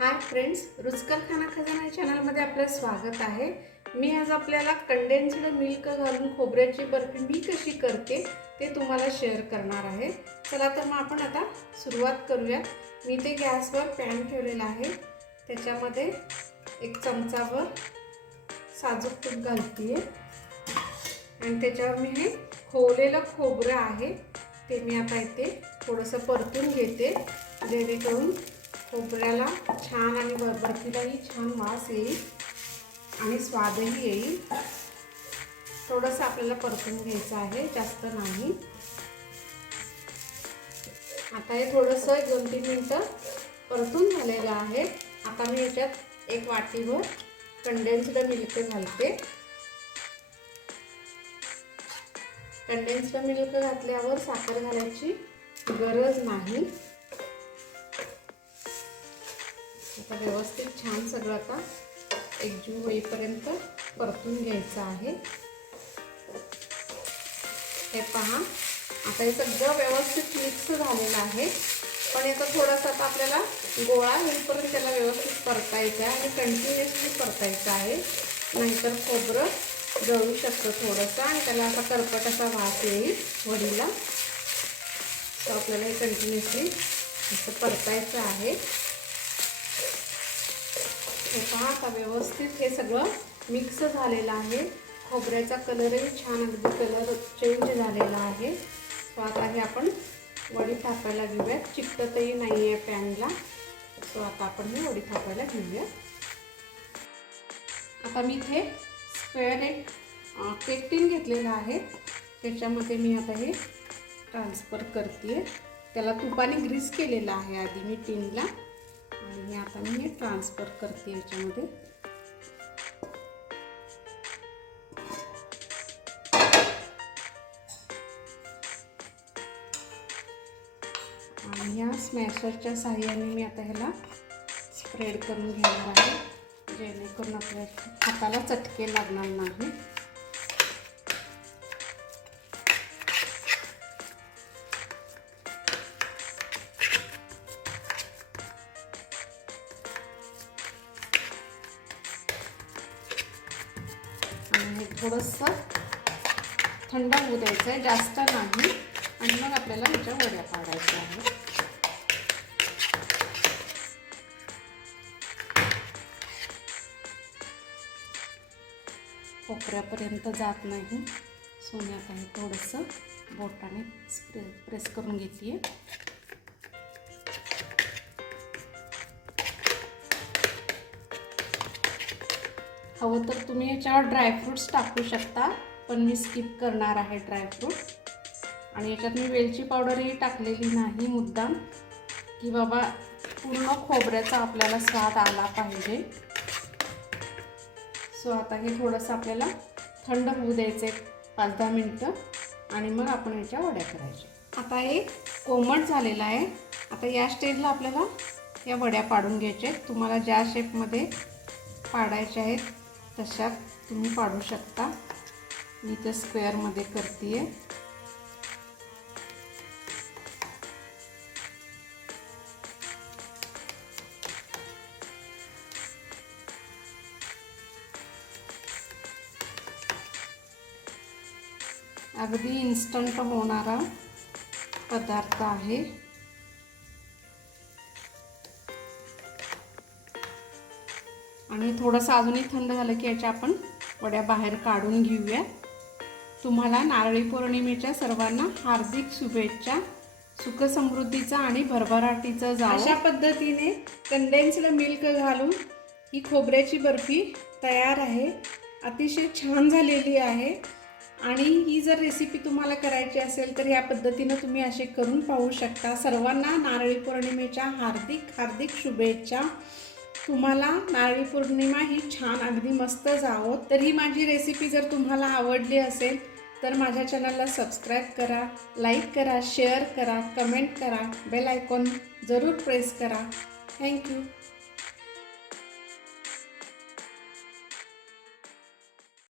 Hi friends रुचकर खाना खजाना चॅनलमध्ये आपलं स्वागत आहे. मी आज आपल्याला कंडेन्स्ड मिल्क घालून खोबऱ्याची बर्फी मी कशी करते ते तुम्हाला शेअर करणार आहे. चला तर मग आपण आता सुरुवात करूया मी ते गॅसवर पॅन ठेवलेला आहे. त्याच्यामध्ये एक चमचावर साजूक तूप घालते आणि त्याच्यावर मी हे खोवलेलं खोबरं आहे ते मी आता इथे थोडंसं परतून घेते. जेणेकरून खोबऱ्याला छान आणि बर बर्फीलाही छान वास येईल आणि स्वादही येईल. थोडंसं आपल्याला परतून घ्यायचं आहे जास्त नाही. आता हे थोडंसं एक दोन तीन मिनटं परतून झालेलं आहे. आता मी याच्यात एक वाटीभर कंडेन्स्ड मिल्क घालते. कंडेन्स्ड मिल्क घातल्यावर साखर घालायची गरज नाही. आता व्यवस्थित छान सगळं आता एकजीव होईपर्यंत परतून घ्यायचं आहे. हे पहा. आता हे सगळं व्यवस्थित मिक्स झालेलं आहे. पण याचा थोडासा आता आपल्याला गोळा होईपर्यंत त्याला व्यवस्थित परतायचं आहे आणि कंटिन्युअसली परतायचं आहे. नाहीतर खोबरं जळू शकतं थोडंसं आणि त्याला असा करपट असा वास येईल वडीला. तर आपल्याला हे कंटिन्युअसली असं परतायचं आहे. हे पहा आता व्यवस्थित हे सगळं मिक्स झालेलं आहे. खोबऱ्याचा कलरही छान अगदी कलर चेंज झालेला आहे. सो आता हे आपण वडी थापायला घेऊयात. चिकटतही नाही आहे पॅनला. सो आता आपण हे वडी थापायला घेऊया आता मी इथे स्क्वेअर एक केक टीन घेतलेला आहे. त्याच्यामध्ये मी आता हे ट्रान्सफर करते त्याला तुपाने ग्रीस केलेलं आहे आधी मी टीनला. आणि हे आता मी हे ट्रान्सफर करते याच्यामध्ये. आणि ह्या स्मॅशरच्या साह्याने मी आता ह्याला स्प्रेड करून घेणार आहे जेणेकरून आपल्या हाताला चटके लागणार नाही. आणि थोडंसं थंड होऊ द्यायचं आहे जास्त नाही. आणि मग आपल्याला ह्याच्या वड्या पाडायच्या आहेत. कोपऱ्यापर्यंत जात नाही. सोन्यात आहे थोडंसं. बोटाने स्प्रे प्रेस करून घेते हवं तर तुम्ही याच्यावर ड्रायफ्रूट्स टाकू शकता पण मी स्किप करणार आहे ड्रायफ्रूट आणि याच्यात मी वेलची पावडरही टाकलेली नाही मुद्दाम की बाबा पूर्ण खोबऱ्याचा आपल्याला स्वाद आला पाहिजे. सो आता हे थोडंसं आपल्याला थंड होऊ द्यायचं आहे पाच दहा मिनटं आणि मग आपण याच्या वड्या करायच्या. आता हे कोमट झालेलं आहे. आता या स्टेजला आपल्याला या वड्या पाडून घ्यायच्या आहेत. तुम्हाला ज्या शेपमध्ये पाडायच्या आहेत तशात तुम्ही पाडू शकता. मी त्या स्क्वेअरमध्ये करते अगदी इन्स्टंट होणारा पदार्थ आहे. आणि थोडंसं अजूनही थंड झालं की याच्या आपण वड्या बाहेर काढून घेऊया. तुम्हाला नारळी पौर्णिमेच्या सर्वांना हार्दिक शुभेच्छा सुखसमृद्धीचा आणि भरभराटीचा जा अशा पद्धतीने कंडेन्स्ड मिल्क घालून ही खोबऱ्याची बर्फी तयार आहे. अतिशय छान झालेली आहे. आणि ही जर रेसिपी तुम्हाला करायची असेल तर या पद्धतीनं तुम्ही असे करून पाहू शकता. सर्वांना नारळी पौर्णिमेच्या हार्दिक हार्दिक शुभेच्छा. तुम्हाला नारळी पौर्णिमा ही छान अगदी मस्त जावो. तर ही माझी रेसिपी जर तुम्हाला आवडली असेल तर माझ्या चॅनलला सबस्क्राईब करा लाईक करा शेअर करा कमेंट करा बेल आयकॉन जरूर प्रेस करा. Thank you